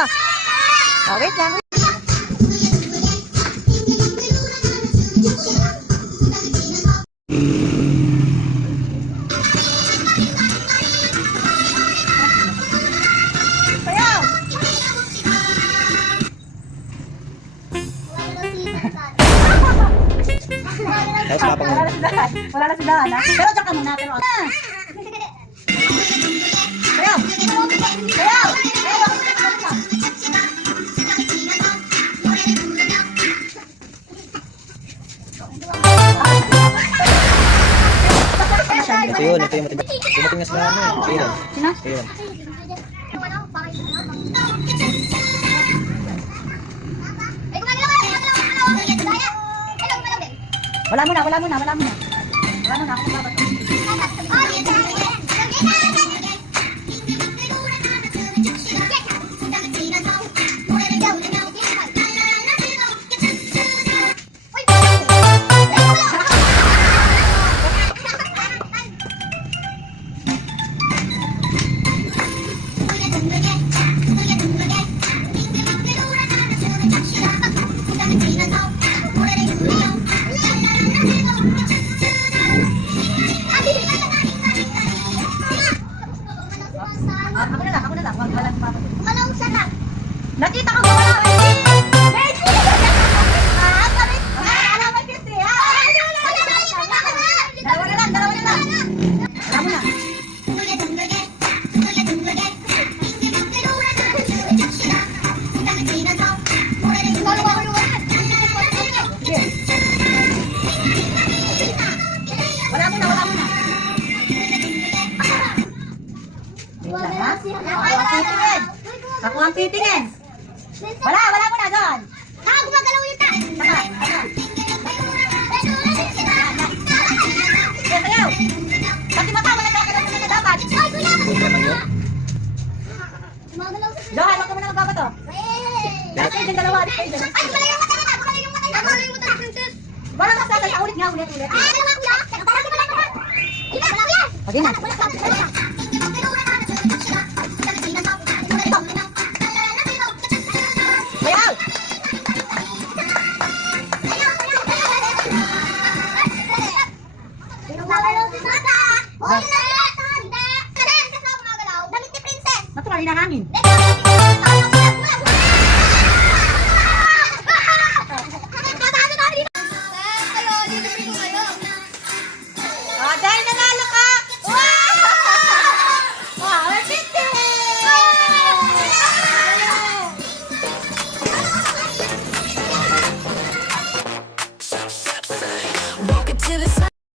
Oh, wait lang. Ayos pa pang Wala na si Dahan, ha? Pero dyan ka muna, pero... Sayaw! Sayaw! Ito yun matigas. Dumating na sila ano. Ito yun. Sino? Ito yun. Wala muna, wala muna, wala muna. Wala muna, ako babato. Ako na lang. Wag wala si Papa. Kumalawang siya na. Nakita ko wala. Messi! Dalawa na lang. Wala mo na. Ako ang titingin. Wala mo na doon. Gumagalaw yung ta. Sayaw. Pati mata, wala ka na dapat. Ay, kuya! Gumagalaw sa Johan, wag ka muna magbabato. Kasi yung dalawa. Ay, malayo yung mata na! Malayo yung mata na! Malayo yung mata na, princess! Wala ka sa ulit nga. Ay, dalawa kuya! Parang di ba lang naman? Ilan, kuya? Pagin na. Sayaw. Gumagalaw si Mata! Hoy, hindi! Kasi gumagalaw. Damit ni princess! Natural na hangin.